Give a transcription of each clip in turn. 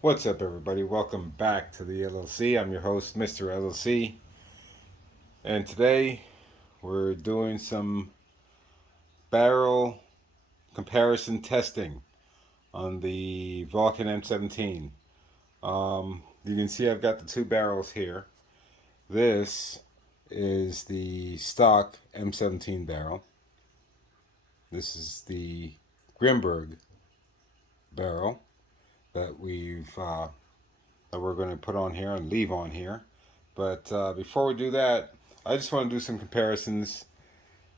What's up, everybody? Welcome back to the LLC. I'm your host, Mr. LLC, and today we're doing some barrel comparison testing on the Valken M17. You can see I've got the two barrels here. This is the stock M17 barrel. This is the Grimburg barrel that we're going to put on here and leave on here. But before we do that, I just want to do some comparisons,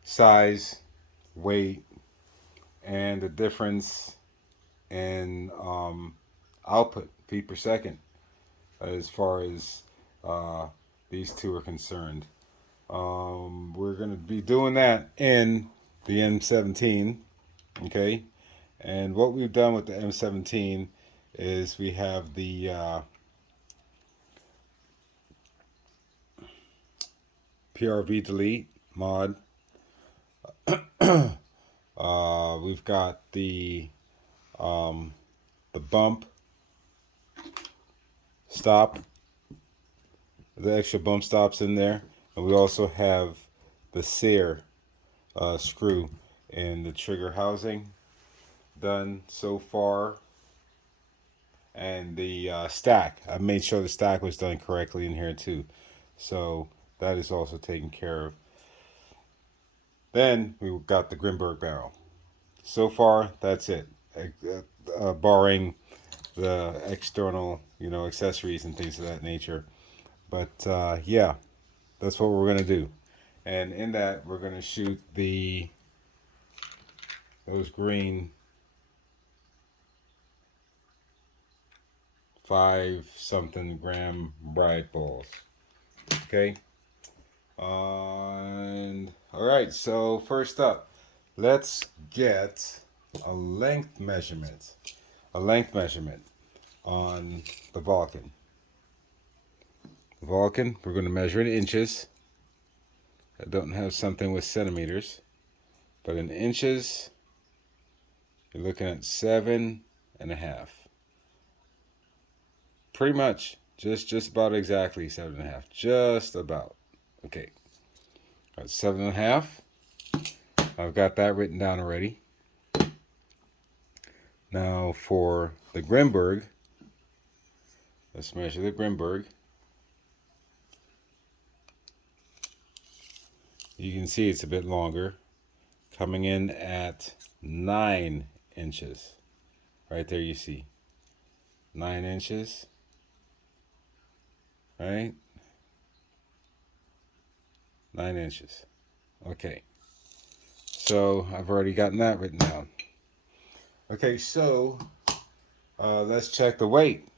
size, weight, and the difference in output, feet per second, as far as uh, these two are concerned. We're going to be doing that in the M17, okay? And what we've done with the M17 is we have the PRV delete mod. We've got the bump stop, the extra bump stops in there, and we also have the sear screw in the trigger housing done so far, and the stack. I made sure the stack was done correctly in here too, so that is also taken care of. Then we got the Grimburg barrel. So far, that's it. Barring the external, accessories and things of that nature. But yeah, that's what we're gonna do. And in that, we're gonna shoot those green 5-something gram bright balls. Okay. And all right. So first up, let's get a length measurement. A length measurement on the Valken. Valken, we're going to measure in inches. I don't have something with centimeters, but in inches, you're looking at 7.5. Pretty much, just about exactly 7.5. Just about. Okay, that's 7.5. I've got that written down already. Now for the Grimburg, let's measure the Grimburg. You can see it's a bit longer, coming in at 9 inches. Right there you see 9 inches, right? 9 inches. Okay, so I've already gotten that written down. Okay, so let's check the weight.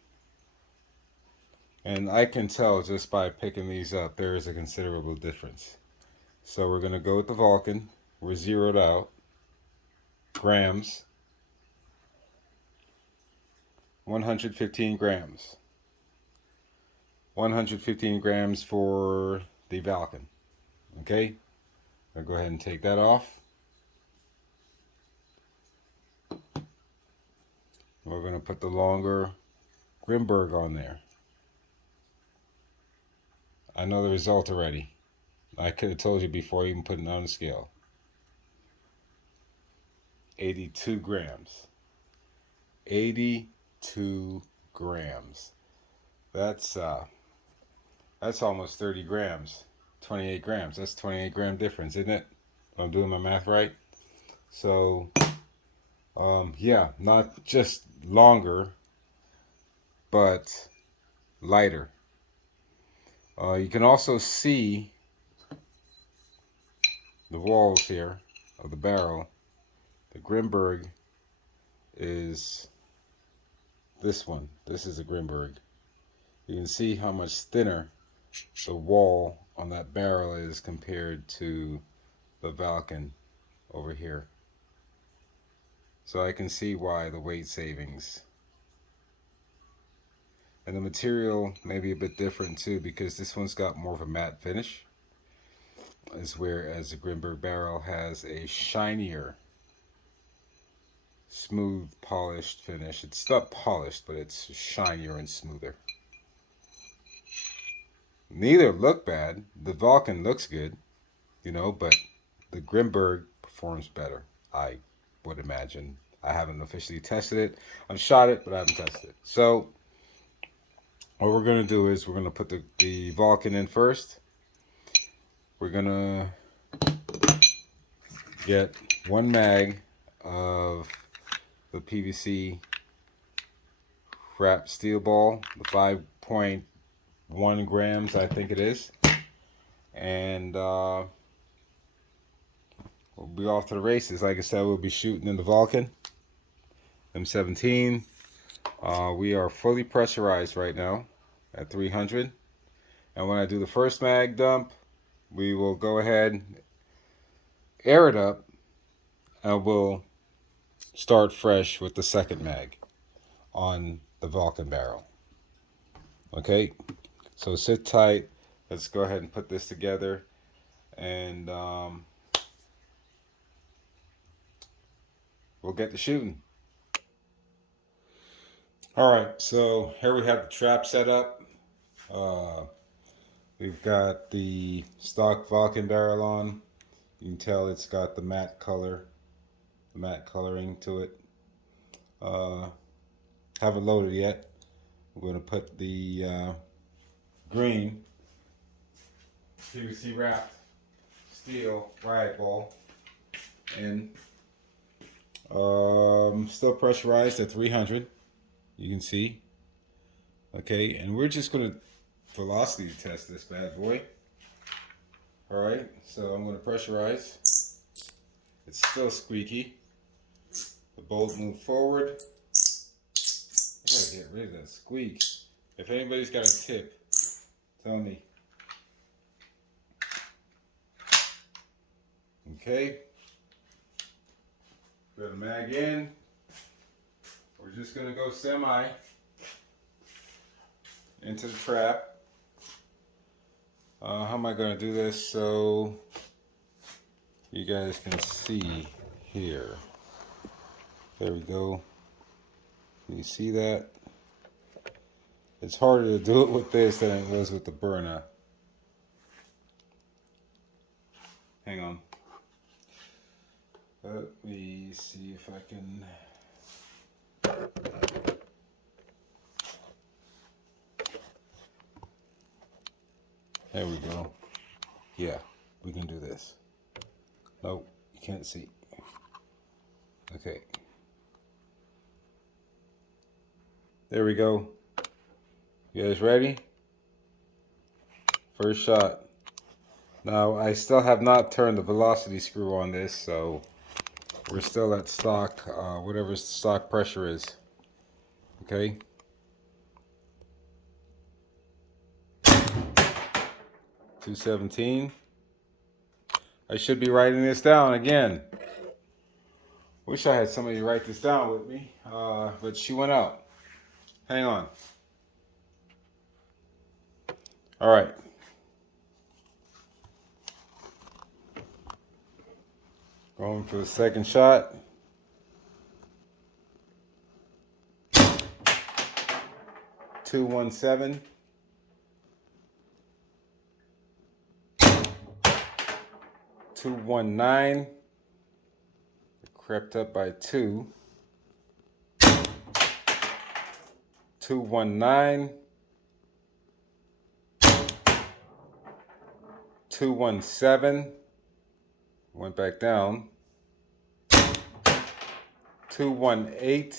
And I can tell just by picking these up, there is a considerable difference. So we're going to go with the Valken. We're zeroed out. Grams. 115 grams. 115 grams for the Valken. Okay? I'll go ahead and take that off. We're going to put the longer Grimburg on there. I know the result already. I could have told you before even putting it on the scale. 82 grams. 82 grams. That's almost 30 grams. 28 grams. That's 28 gram difference, isn't it? I'm doing my math right. So, yeah, not just longer, but lighter. You can also see the walls here of the barrel. The Grimburg is this one. This is a Grimburg. You can see how much thinner the wall on that barrel is compared to the Valken over here. So I can see why the weight savings. And the material may be a bit different too, because this one's got more of a matte finish, whereas the Grimburg barrel has a shinier smooth, polished finish. It's not polished, but it's shinier and smoother. Neither look bad. The Valken looks good, you know, but the Grimburg performs better, I would imagine. I haven't officially tested it. I've shot it, but I haven't tested it. So what we're going to do is we're going to put the Valken in first. We're going to get one mag of the PVC wrap steel ball, the 5.1 grams, I think it is. And we'll be off to the races. Like I said, we'll be shooting in the Valken M17. We are fully pressurized right now at 300. And when I do the first mag dump, we will go ahead, air it up, and we'll start fresh with the second mag on the Valken barrel. Okay, so sit tight. Let's go ahead and put this together, and we'll get to shooting. Alright, so here we have the trap set up. We've got the stock Valken barrel on. You can tell it's got the matte color, the matte coloring to it. Haven't loaded yet. I'm going to put the green PVC wrapped steel rag ball in. Still pressurized at 300. You can see. Okay, and we're just going to velocity test this bad boy. Alright, so I'm going to pressurize. It's still squeaky. The bolt moved forward. I gotta get rid of that squeak. If anybody's got a tip, tell me. Okay. Put a mag in. We're just gonna go semi into the trap. How am I gonna do this so you guys can see here? There we go. Can you see that? It's harder to do it with this than it was with the burner. Hang on. Let me see if I can. There we go. Yeah, we can do this. Nope, you can't see. Okay. There we go. You guys ready? First shot. Now, I still have not turned the velocity screw on this, so we're still at stock, whatever stock pressure is. Okay. 217. I should be writing this down again. Wish I had somebody write this down with me, but she went out. Hang on. All right. Going for the second shot. .217. .219. Crept up by 2. 219. 217. Went back down. 218.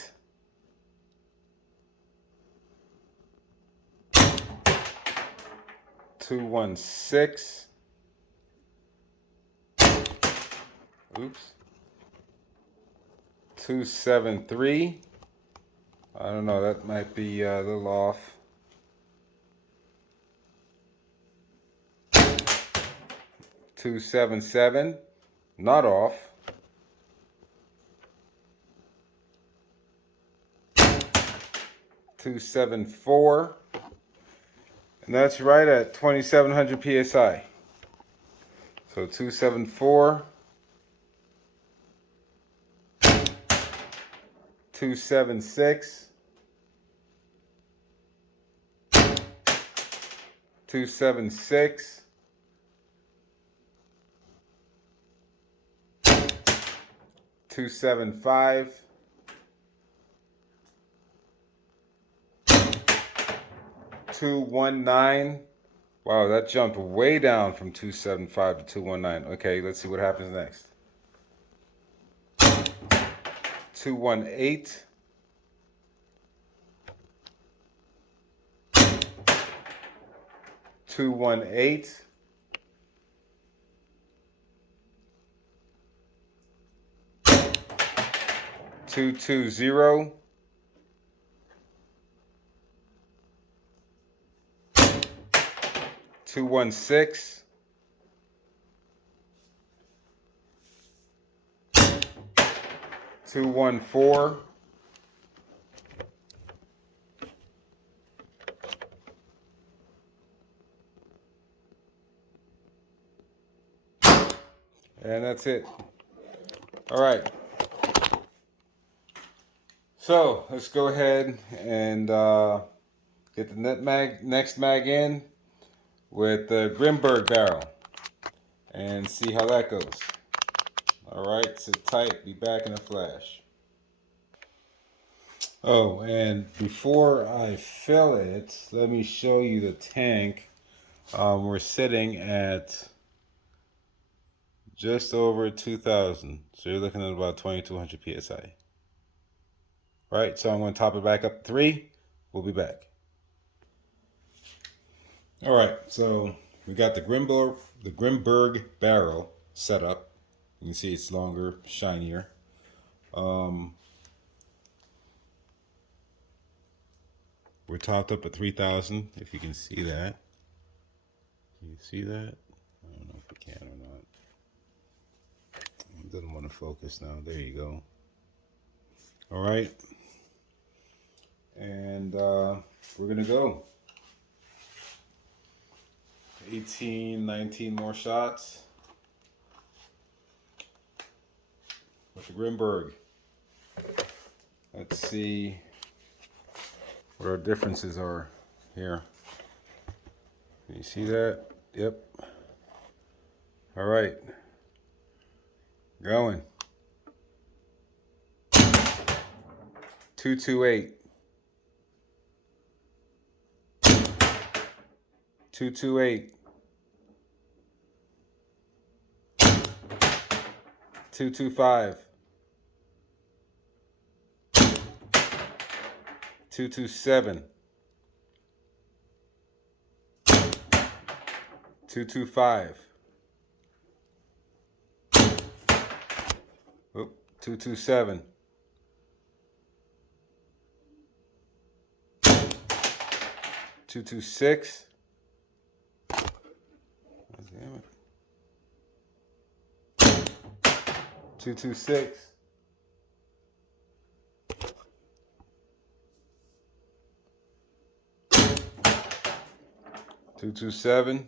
216. Oops. 273. I don't know, that might be a little off. 277. Not off. 274. And that's right at 2700 psi. So 274. 276, 276, 275, 219. Wow, that jumped way down from 275 to 219. Okay, let's see what happens next. 218, 218, 220, 216, 214, 214, and that's it. All right. So let's go ahead and get the next mag in with the Grimburg barrel and see how that goes. All right, sit tight. Be back in a flash. Oh, and before I fill it, let me show you the tank. We're sitting at just over 2,000. So you're looking at about 2,200 psi. All right, so I'm going to top it back up to 3. We'll be back. All right, so we got the Grimburg barrel set up. You can see it's longer, shinier. We're topped up at 3,000, if you can see that. Can you see that? I don't know if you can or not. It doesn't want to focus now. There you go. All right. And we're going to go. 18, 19 more shots with the Grimburg. Let's see what our differences are here. Can you see that? Yep. All right. Going. 228. 228. 225. 227. 225. Oop, 227. 226. Damn it. 226. 227.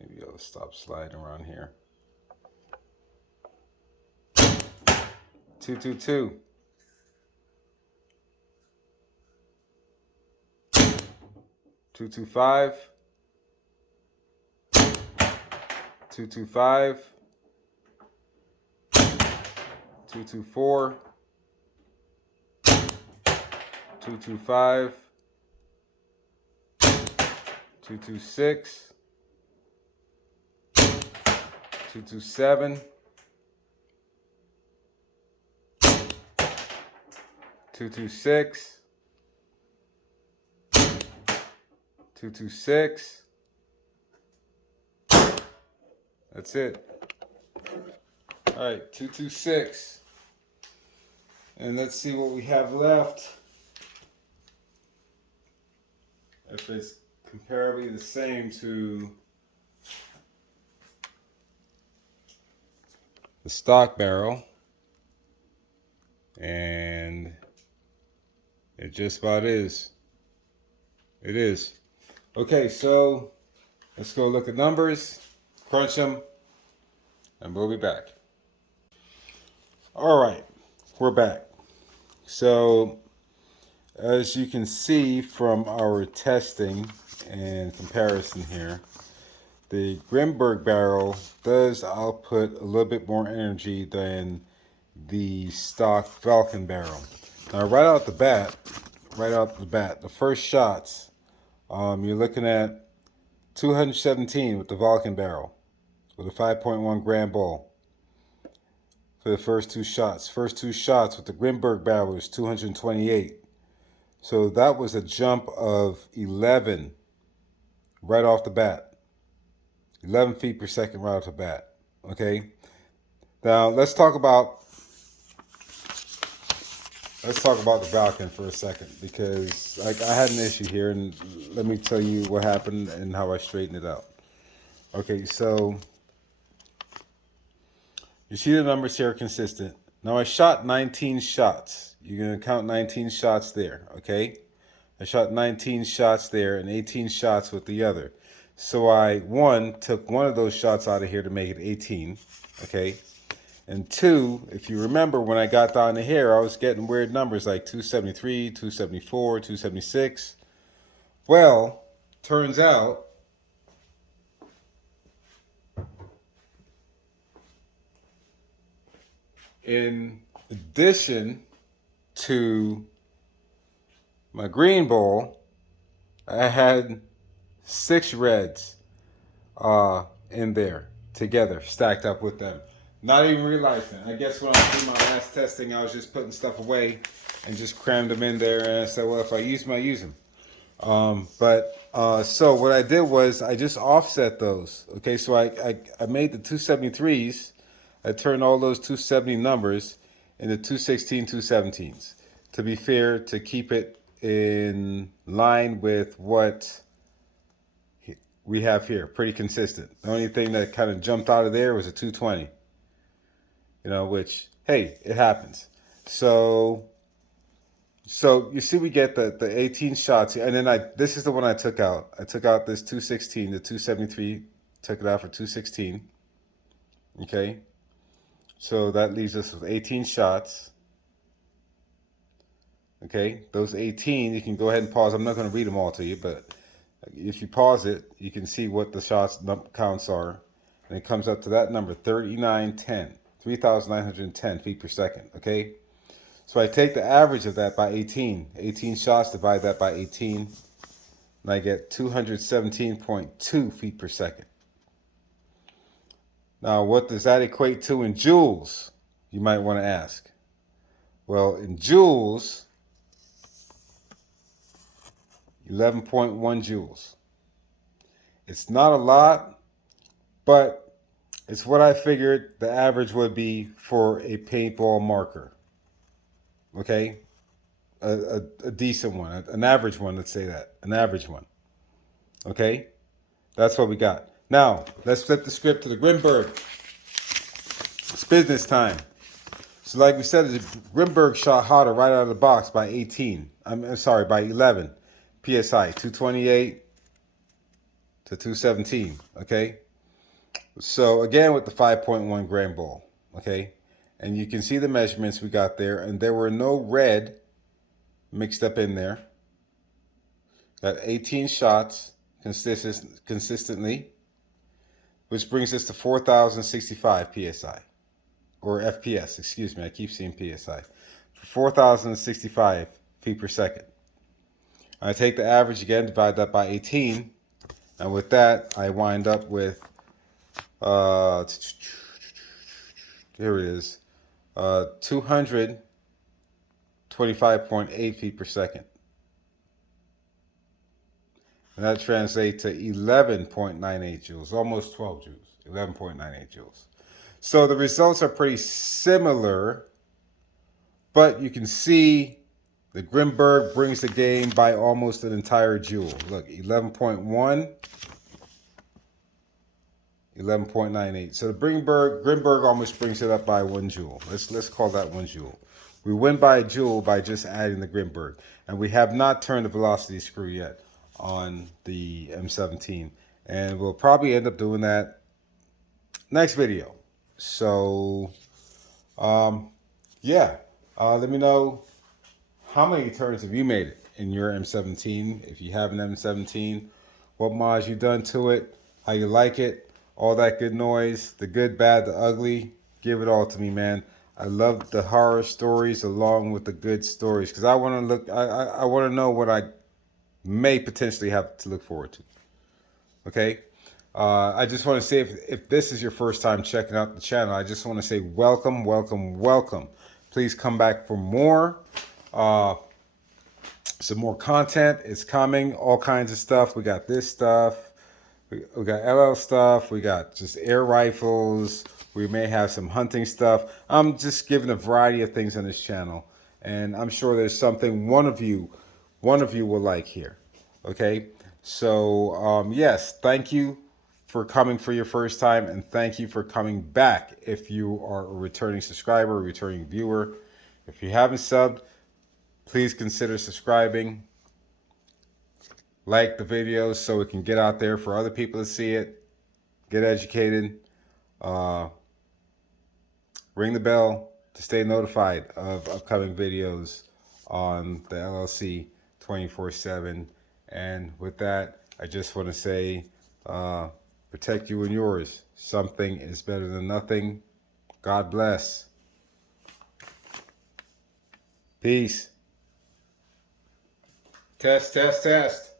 Maybe I'll stop sliding around here. 222. 225. 225. 224. 225. 226. 227. 226. 226. That's it. All right, 226. And let's see what we have left. If it's comparably the same to the stock barrel. And it just about is. It is. Okay, so let's go look at numbers, crunch them, and we'll be back. All right, we're back. So as you can see from our testing and comparison here, the Grimburg barrel does output a little bit more energy than the stock Valken barrel. Now right out the bat, the first shots, you're looking at 217 with the Valken barrel with a 5.1 gram ball for the first two shots. First two shots with the Grimburg barrel was 228. So that was a jump of 11 right off the bat. 11 feet per second right off the bat. Okay. Now let's talk about the Valken for a second, because I had an issue here, and let me tell you what happened and how I straightened it out. Okay, so you see the numbers here are consistent. Now I shot 19 shots. You're going to count 19 shots there, okay? I shot 19 shots there and 18 shots with the other. So I, one, took one of those shots out of here to make it 18, okay? And two, if you remember, when I got down to here, I was getting weird numbers like 273, 274, 276. Well, turns out in addition to my green bowl, I had 6 reds in there together, stacked up with them. Not even realizing. I guess when I was doing my last testing, I was just putting stuff away and just crammed them in there. And I said, well, if I use them, I use them. So what I did was I just offset those. Okay, so I made the 273s. I turned all those 270 numbers into 216, 217s. To be fair, to keep it in line with what we have here. Pretty consistent. The only thing that kind of jumped out of there was a 220. You know, which, hey, it happens. So you see we get the 18 shots, and then this is the one I took out. I took out this 216, the 273, took it out for 216. Okay? So that leaves us with 18 shots. Okay? Those 18, you can go ahead and pause. I'm not going to read them all to you, but if you pause it, you can see what the shots counts are. And it comes up to that number, 3910. 3,910 feet per second, okay? So I take the average of that by 18. 18 shots, divide that by 18, and I get 217.2 feet per second. Now, what does that equate to in joules, you might want to ask? Well, in joules, 11.1 joules. It's not a lot, but it's what I figured the average would be for a paintball marker. Okay? A decent one. An average one, let's say that. An average one. Okay? That's what we got. Now, let's flip the script to the Grimburg. It's business time. So like we said, the Grimburg shot hotter right out of the box by 18. I'm sorry, by 11 PSI. 228 to 217. Okay? So again with the 5.1 gram ball, okay? And you can see the measurements we got there, and there were no red mixed up in there. Got 18 shots consistently, which brings us to 4,065 PSI, or FPS, excuse me, I keep seeing PSI. 4,065 feet per second. I take the average again, divide that by 18, and with that, I wind up with here it is, 225.8 feet per second. And that translates to 11.98 joules, almost 12 joules, 11.98 joules. So the results are pretty similar, but you can see the Grimburg brings the game by almost an entire joule. Look, 11.1. 11.98. So the Grimburg almost brings it up by 1 joule. Let's call that 1 joule. We win by a joule by just adding the Grimburg. And we have not turned the velocity screw yet on the M17. And we'll probably end up doing that next video. So, yeah. Let me know how many turns have you made it in your M17? If you have an M17, what mods you done to it, how you like it, all that good noise, the good, bad, the ugly. Give it all to me, man. I love the horror stories along with the good stories because I want to look. I want to know what I may potentially have to look forward to. Okay. I just want to say if this is your first time checking out the channel, I just want to say welcome, welcome, welcome. Please come back for more. Some more content is coming. All kinds of stuff. We got this stuff. We got LL stuff. We got just air rifles. We may have some hunting stuff. I'm just giving a variety of things on this channel, and I'm sure there's something one of you will like here. Okay, so yes, thank you for coming for your first time, and thank you for coming back if you are a returning subscriber, a returning viewer. If you haven't subbed, please consider subscribing. Like the videos so it can get out there for other people to see it. Get educated. Ring the bell to stay notified of upcoming videos on the LLC 24/7. And with that, I just want to say, protect you and yours. Something is better than nothing. God bless. Peace. Test, test, test.